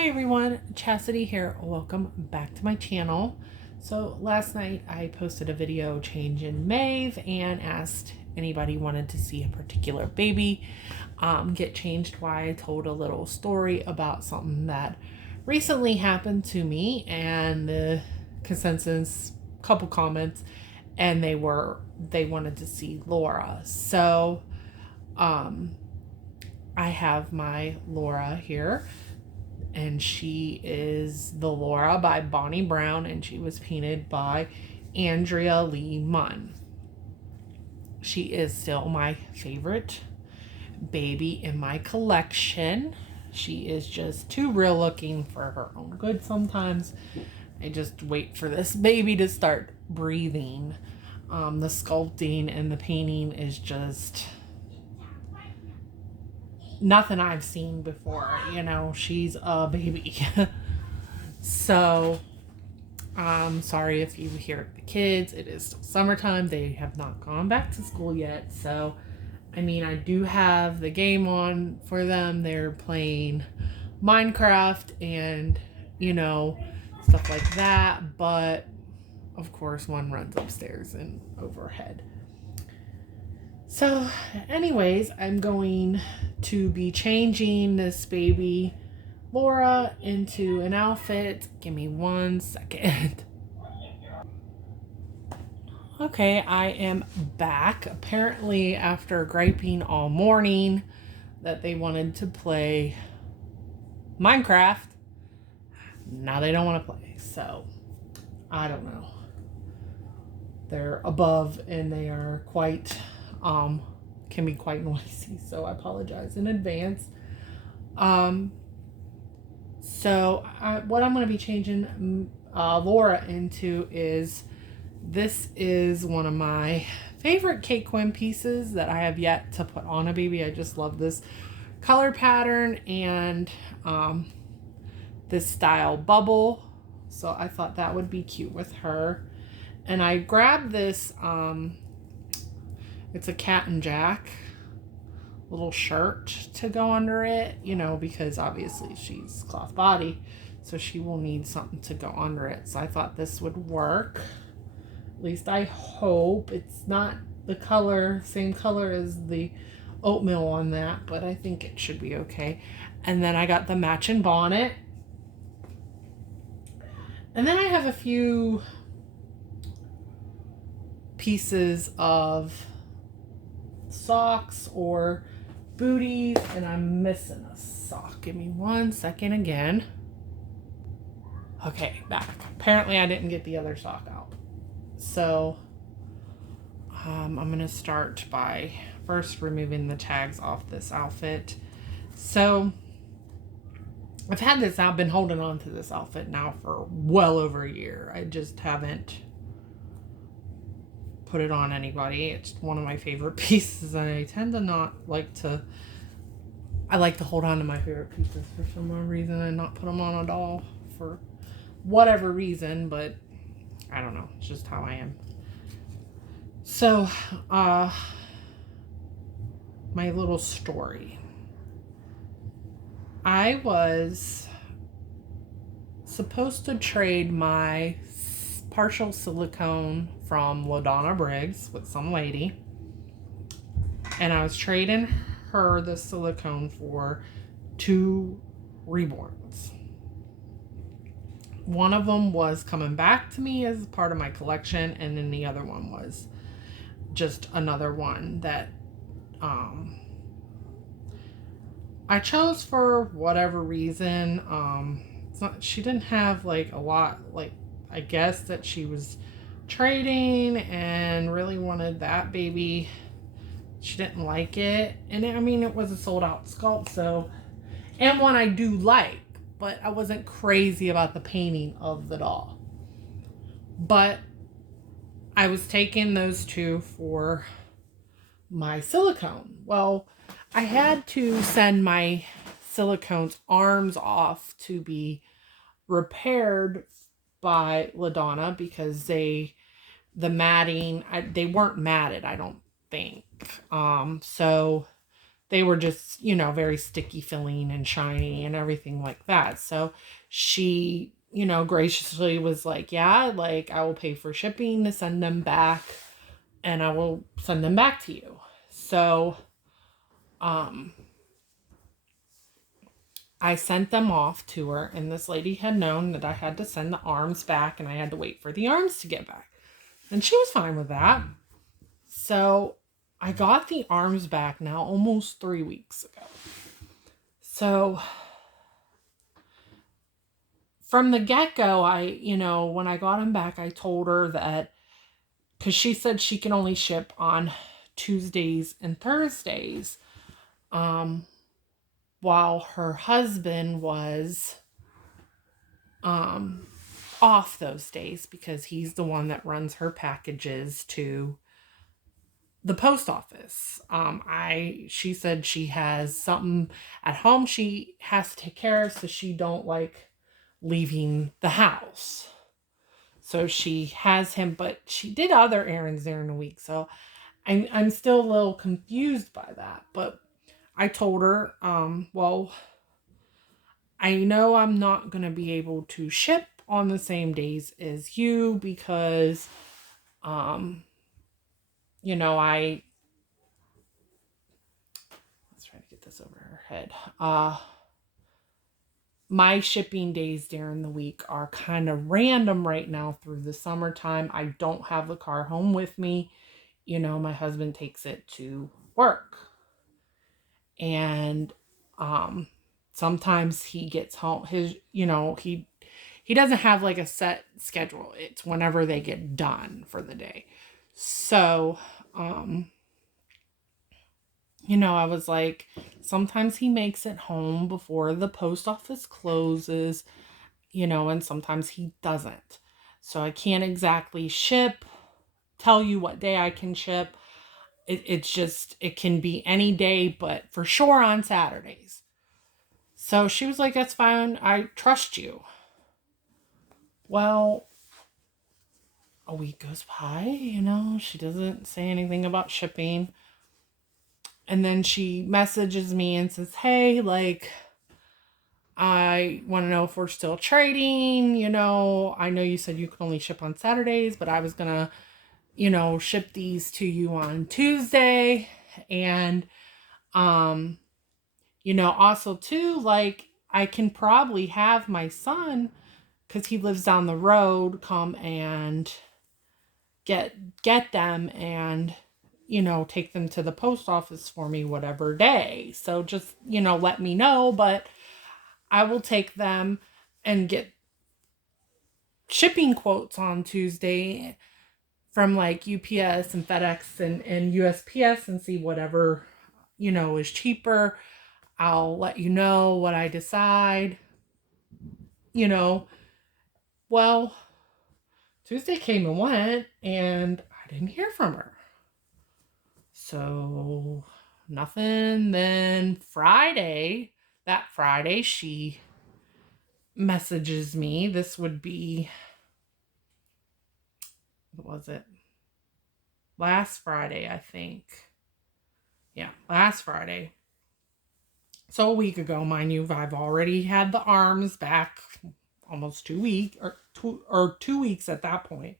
Hi everyone, Chastity here. Welcome back to my channel. So last night I posted a video changing Maeve and asked anybody wanted to see a particular baby get changed. Why I told a little story about something that recently happened to me, and the consensus, couple comments, and they wanted to see Laura. So I have my Laura here, and she is the Laura by Bonnie Brown, and she was painted by Andrea Lee Munn. She is still my favorite baby in my collection. She is just too real looking for her own good sometimes. I just wait for this baby to start breathing. The sculpting and the painting is just nothing I've seen before. You know, she's a baby. So, sorry if you hear the kids. It is still summertime. They have not gone back to school yet. So, I mean, I do have the game on for them. They're playing Minecraft and, you know, stuff like that. But, of course, one runs upstairs and overhead. So, anyways, I'm going to be changing this baby Laura into an outfit. Give me 1 second. Okay, I am back. Apparently, after griping all morning that they wanted to play Minecraft, now they don't want to play. So, I don't know. They're above and they are quite can be quite noisy, so I apologize in advance. So what I'm going to be changing Laura into is, this is one of my favorite Kate Quinn pieces that I have yet to put on a baby. I just love this color pattern and this style bubble, so I thought that would be cute with her. And I grabbed this it's a Cat and Jack little shirt to go under it, you know, because obviously she's cloth body, so she will need something to go under it. So I thought this would work. At least I hope. It's not the same color as the oatmeal on that, but I think it should be okay. And then I got the matching bonnet. And then I have a few pieces of socks or booties, and I'm missing a sock. Give me 1 second again. Okay, back. Apparently I didn't get the other sock out. So I'm gonna start by first removing the tags off this outfit. So I've been holding on to this outfit now for well over a year. I just haven't put it on anybody. It's one of my favorite pieces, and I tend to not like to, I like to hold on to my favorite pieces for some reason and not put them on a doll for whatever reason, but I don't know, it's just how I am. So my little story. I was supposed to trade my partial silicone from LaDonna Briggs with some lady, and I was trading her the silicone for 2 reborns. One of them was coming back to me as part of my collection, and then the other one was just another one that I chose for whatever reason. She didn't have like a lot, like, I guess that she was trading and really wanted that baby. She didn't like it. And it was a sold out sculpt, so, and one I do like, but I wasn't crazy about the painting of the doll. But I was taking those 2 for my silicone. Well, I had to send my silicone's arms off to be repaired by LaDonna because the matting, they weren't matted, I don't think. So they were just, very sticky feeling and shiny and everything like that. So she, graciously was like, yeah, like I will pay for shipping to send them back and I will send them back to you. So, um, I sent them off to her, and this lady had known that I had to send the arms back and I had to wait for the arms to get back. And she was fine with that. So I got the arms back now almost 3 weeks ago. So from the get-go, when I got them back, I told her that, because she said she can only ship on Tuesdays and Thursdays, while her husband was off those days because he's the one that runs her packages to the post office. She said she has something at home she has to take care of, so she don't like leaving the house. So she has him, but she did other errands during the week. So I'm still a little confused by that. But I told her, well, I know I'm not going to be able to ship on the same days as you because, I, let's try to get this over her head. My shipping days during the week are kind of random right now through the summertime. I don't have the car home with me. My husband takes it to work. And, sometimes he gets home, he doesn't have like a set schedule. It's whenever they get done for the day. So, I was like, sometimes he makes it home before the post office closes, and sometimes he doesn't. So I can't exactly tell you what day I can ship. It's just, it can be any day, but for sure on Saturdays. So she was like, that's fine. I trust you. Well, a week goes by, she doesn't say anything about shipping. And then she messages me and says, hey, like, I want to know if we're still trading. I know you said you could only ship on Saturdays, but I was going to, ship these to you on Tuesday. And, also too, like, I can probably have my son, because he lives down the road, come and get them and, take them to the post office for me whatever day. So just, let me know, but I will take them and get shipping quotes on Tuesday from like UPS and FedEx and USPS and see whatever, is cheaper. I'll let you know what I decide. Well, Tuesday came and went and I didn't hear from her. So nothing. Then that Friday, she messages me. This would be, what was it? Last Friday, I think. Yeah, last Friday. So a week ago, mind you, I've already had the arms back almost 2 weeks or 2 weeks at that point.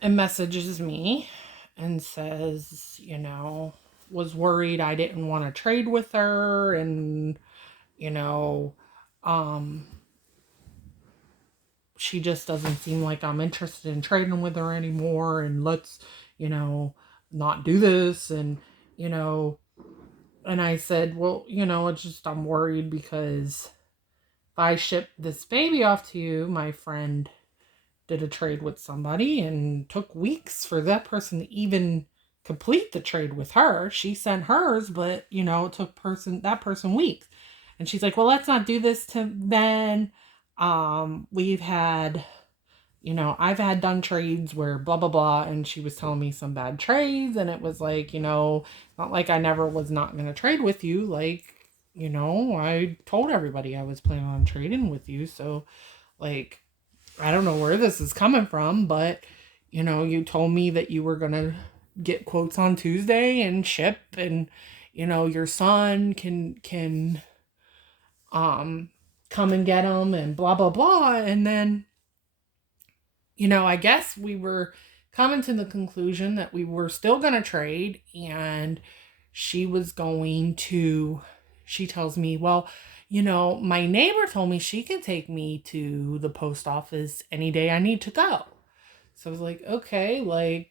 And messages me and says, was worried I didn't want to trade with her and, she just doesn't seem like I'm interested in trading with her anymore, and let's, not do this. And, and I said, well, it's just, I'm worried because if I ship this baby off to you, my friend did a trade with somebody and took weeks for that person to even complete the trade with her. She sent hers, but it took that person weeks. And she's like, well, let's not do this to Ben. We've had, I've had done trades where blah, blah, blah. And she was telling me some bad trades. And it was like, not like I never was not going to trade with you. Like, I told everybody I was planning on trading with you. So like, I don't know where this is coming from, but, you told me that you were going to get quotes on Tuesday and ship, and your son can um come and get them and blah blah blah. And then I guess we were coming to the conclusion that we were still going to trade, and she was going to she tells me, well, my neighbor told me she could take me to the post office any day I need to go. So I was like, okay, like,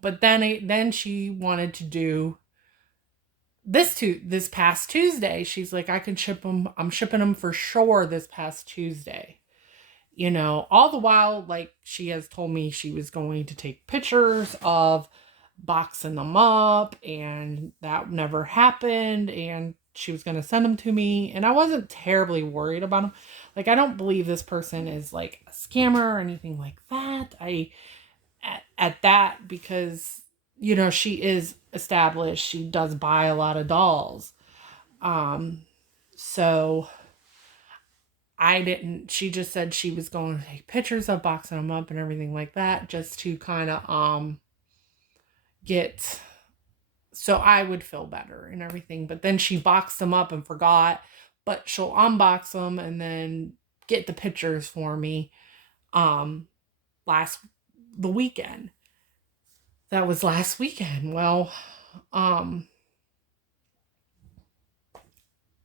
but then she wanted to do this past Tuesday. She's like, I can ship them. I'm shipping them for sure this past Tuesday. All the while, like, she has told me she was going to take pictures of boxing them up, and that never happened, and she was going to send them to me, and I wasn't terribly worried about them. Like, I don't believe this person is like a scammer or anything like that. At that, because she is established, she does buy a lot of dolls. So I didn't, she just said she was going to take pictures of boxing them up and everything like that, just to kind of get, so I would feel better and everything. But then she boxed them up and forgot, but she'll unbox them and then get the pictures for me the weekend. That was last weekend. Well,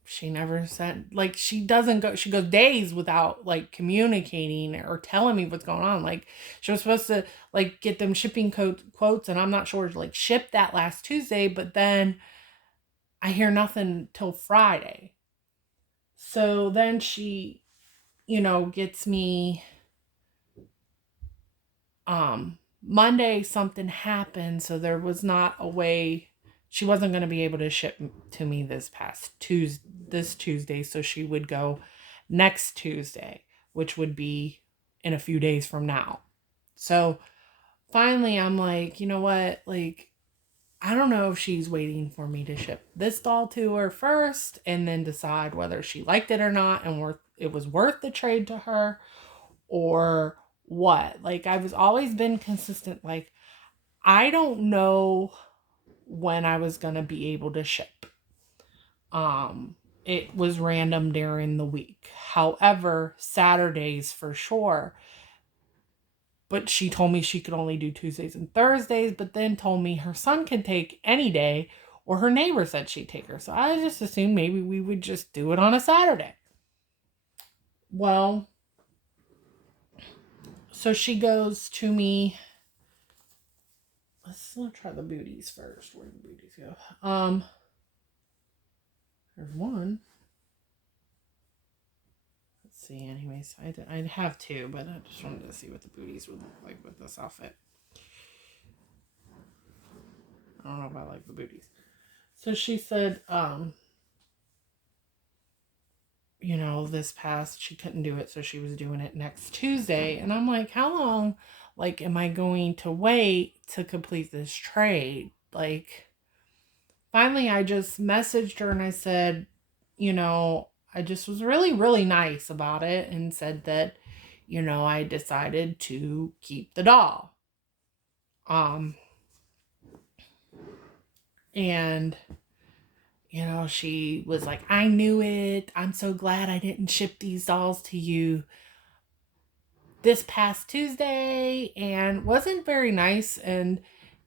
she never said, like, she goes days without like communicating or telling me what's going on. Like, she was supposed to like get them shipping quotes, and I'm not sure, like, ship that last Tuesday, but then I hear nothing till Friday. So then she, gets me Monday. Something happened, so there was not a way, she wasn't going to be able to ship to me this Tuesday, so she would go next Tuesday, which would be in a few days from now. So finally I'm like, you know what, like, I don't know if she's waiting for me to ship this doll to her first and then decide whether she liked it or not and it was worth the trade to her, or what. Like, I've always been consistent. Like, I don't know when I was going to be able to ship. It was random during the week. However, Saturdays for sure. But she told me she could only do Tuesdays and Thursdays, but then told me her son can take any day, or her neighbor said she'd take her. So I just assumed maybe we would just do it on a Saturday. Well, so she goes to me. Let's try the booties first. Where did the booties go? There's one. Let's see. Anyways, I'd have two, but I just wanted to see what the booties would look like with this outfit. I don't know if I like the booties. So she said, this past, she couldn't do it, so she was doing it next Tuesday. And I'm like, how long, like, am I going to wait to complete this trade? Like, finally, I just messaged her and I said, I just was really, really nice about it and said that, I decided to keep the doll. And, she was like, I knew it. I'm so glad I didn't ship these dolls to you this past Tuesday, and wasn't very nice, and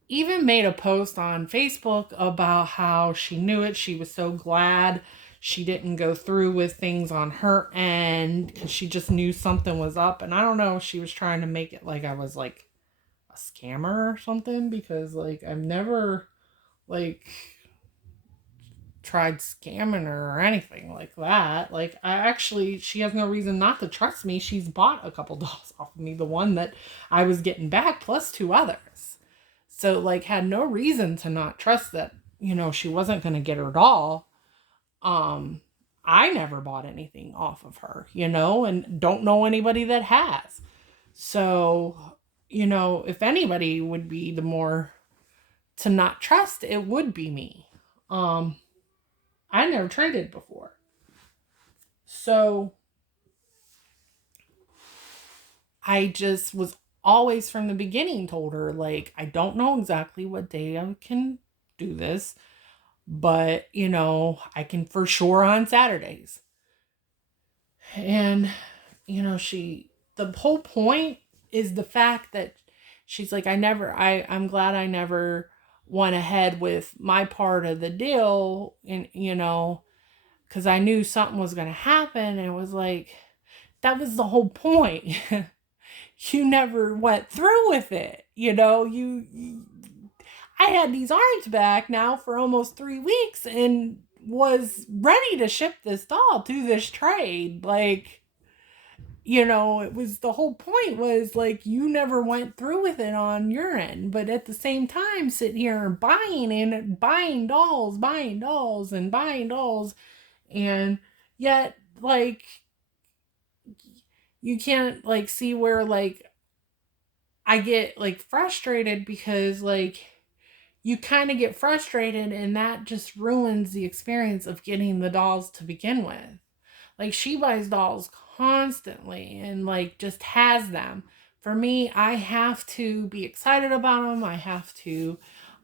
even made a post on Facebook about how she knew it. She was so glad she didn't go through with things on her end because she just knew something was up. And I don't know if she was trying to make it like I was like a scammer or something, because like I've never like tried scamming her or anything like that. Like, she has no reason not to trust me. She's bought a couple dolls off of me, the one that I was getting back plus two others. So, like, had no reason to not trust that, she wasn't going to get her doll. I never bought anything off of her, and don't know anybody that has. So, if anybody would be the more to not trust, it would be me. I never traded before. So I just was always from the beginning told her, like, I don't know exactly what day I can do this, but, I can for sure on Saturdays. And, the whole point is the fact that she's like, I'm glad I never went ahead with my part of the deal. And, because I knew something was going to happen. And it was like, that was the whole point. You never went through with it. I had these arms back now for almost 3 weeks and was ready to ship this doll to this trade. Like, it was the whole point was like, you never went through with it on your end, but at the same time, sitting here and buying dolls, and buying dolls. And yet, like, you can't like see where like I get like frustrated because like you kind of get frustrated and that just ruins the experience of getting the dolls to begin with. Like she buys dolls constantly and like just has them. For me, I have to be excited about them. I have to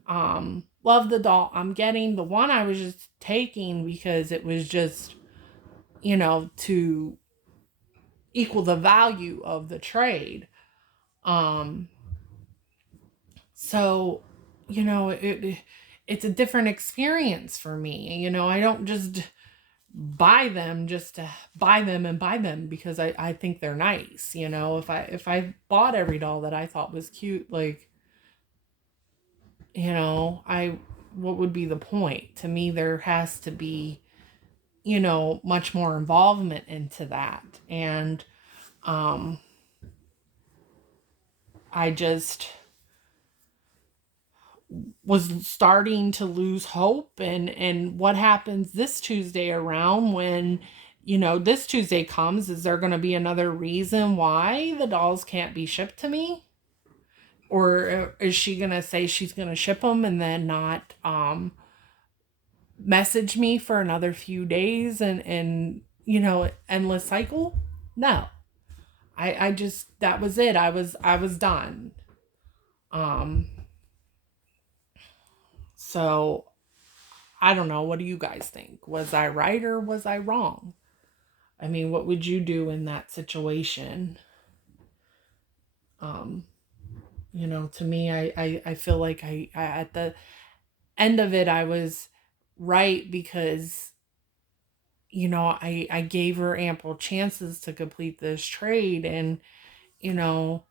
love the doll I'm getting. The one I was just taking because it was just, to equal the value of the trade. Um so it's a different experience for me. I don't just buy them just to buy them and buy them because I think they're nice. If I bought every doll that I thought was cute, like, I what would be the point? To me, there has to be, much more involvement into that. And I just was starting to lose hope. And what happens this Tuesday around when this Tuesday comes? Is there going to be another reason why the dolls can't be shipped to me? Or is she going to say she's going to ship them and then not message me for another few days and endless cycle? No. I just, that was it. I was done. um so I don't know. What do you guys think? Was I right or was I wrong? I mean, what would you do in that situation? Um, to me, I feel like I at the end of it, I was right because, I gave her ample chances to complete this trade. And, you know,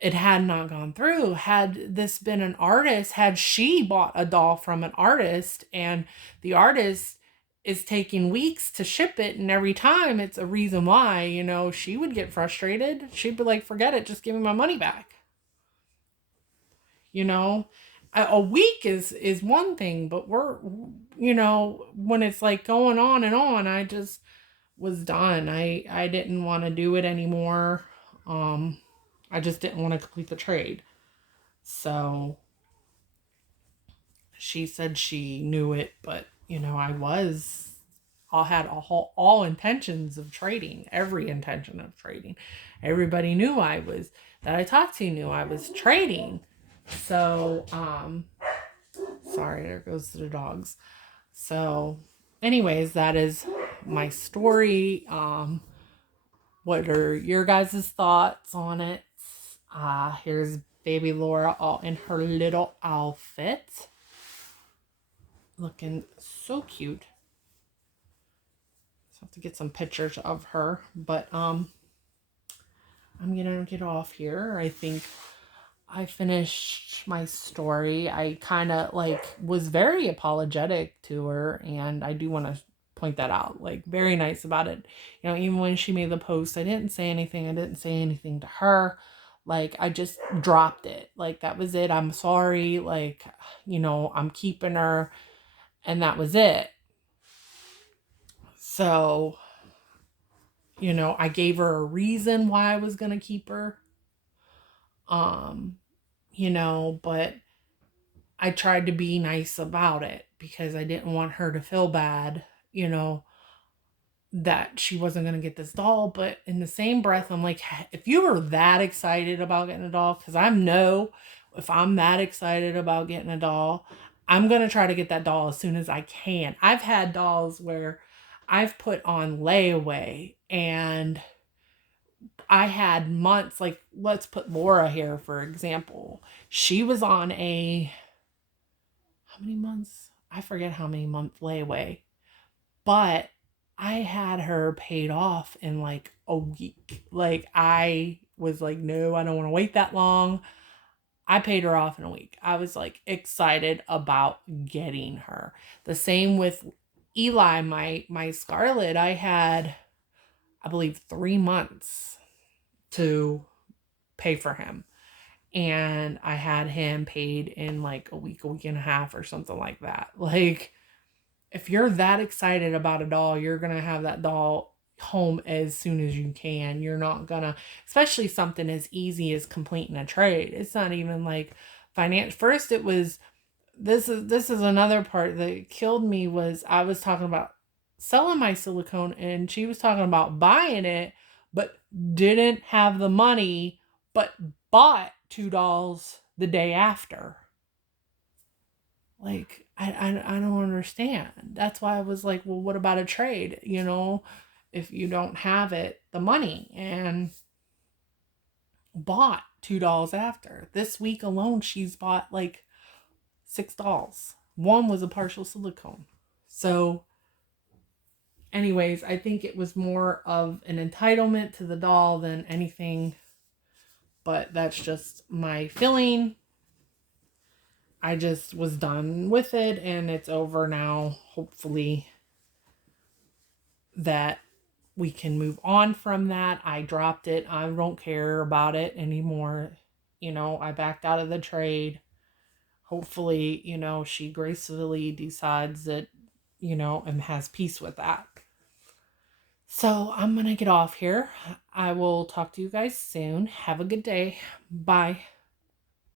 it had not gone through. Had this been an artist, had she bought a doll from an artist and the artist is taking weeks to ship it, and every time it's a reason why, she would get frustrated. She'd be like, forget it, just give me my money back. You know, a week is one thing, but when it's like going on and on, I just was done. I didn't want to do it anymore. I just didn't want to complete the trade. So she said she knew it, but I had all intentions of trading, every intention of trading. Everybody knew that I talked to knew I was trading. So, sorry, there goes the dogs. So, anyways, that is my story. What are your guys' thoughts on it? Here's baby Laura all in her little outfit. Looking so cute. So I have to get some pictures of her. But I'm gonna get off here. I think I finished my story. I kind of like was very apologetic to her, and I do want to point that out. Like, very nice about it. Even when she made the post, I didn't say anything. I didn't say anything to her. Like, I just dropped it. Like, that was it. I'm sorry. Like, I'm keeping her, and that was it. So, I gave her a reason why I was gonna keep her. But I tried to be nice about it because I didn't want her to feel bad, that she wasn't going to get this doll. But in the same breath, I'm like, if you were that excited about getting a doll, because I know if I'm that excited about getting a doll, I'm going to try to get that doll as soon as I can. I've had dolls where I've put on layaway, and I had months, like let's put Laura here for example. She was on a, how many months? I forget how many month layaway, but I had her paid off in like a week. Like I was like, no, I don't want to wait that long. I paid her off in a week. I was like excited about getting her. The same with Eli, my Scarlet. I had, I believe, 3 months to pay for him. And I had him paid in like a week and a half or something like that. Like, if you're that excited about a doll, you're going to have that doll home as soon as you can. You're not going to, especially something as easy as completing a trade. It's not even like finance. First, it was, this is another part that killed me was I was talking about selling my silicone and she was talking about buying it, but didn't have the money, but bought two dolls the day after. Like, I don't understand. That's why I was like, well, what about a trade? If you don't have it, the money, and bought $2 after. This week alone, she's bought like $6. One was a partial silicone. So, anyways, I think it was more of an entitlement to the doll than anything, but that's just my feeling. I just was done with it and it's over now. Hopefully that we can move on from that. I dropped it. I don't care about it anymore. I backed out of the trade. Hopefully, she gracefully decides that, and has peace with that. So I'm going to get off here. I will talk to you guys soon. Have a good day. Bye.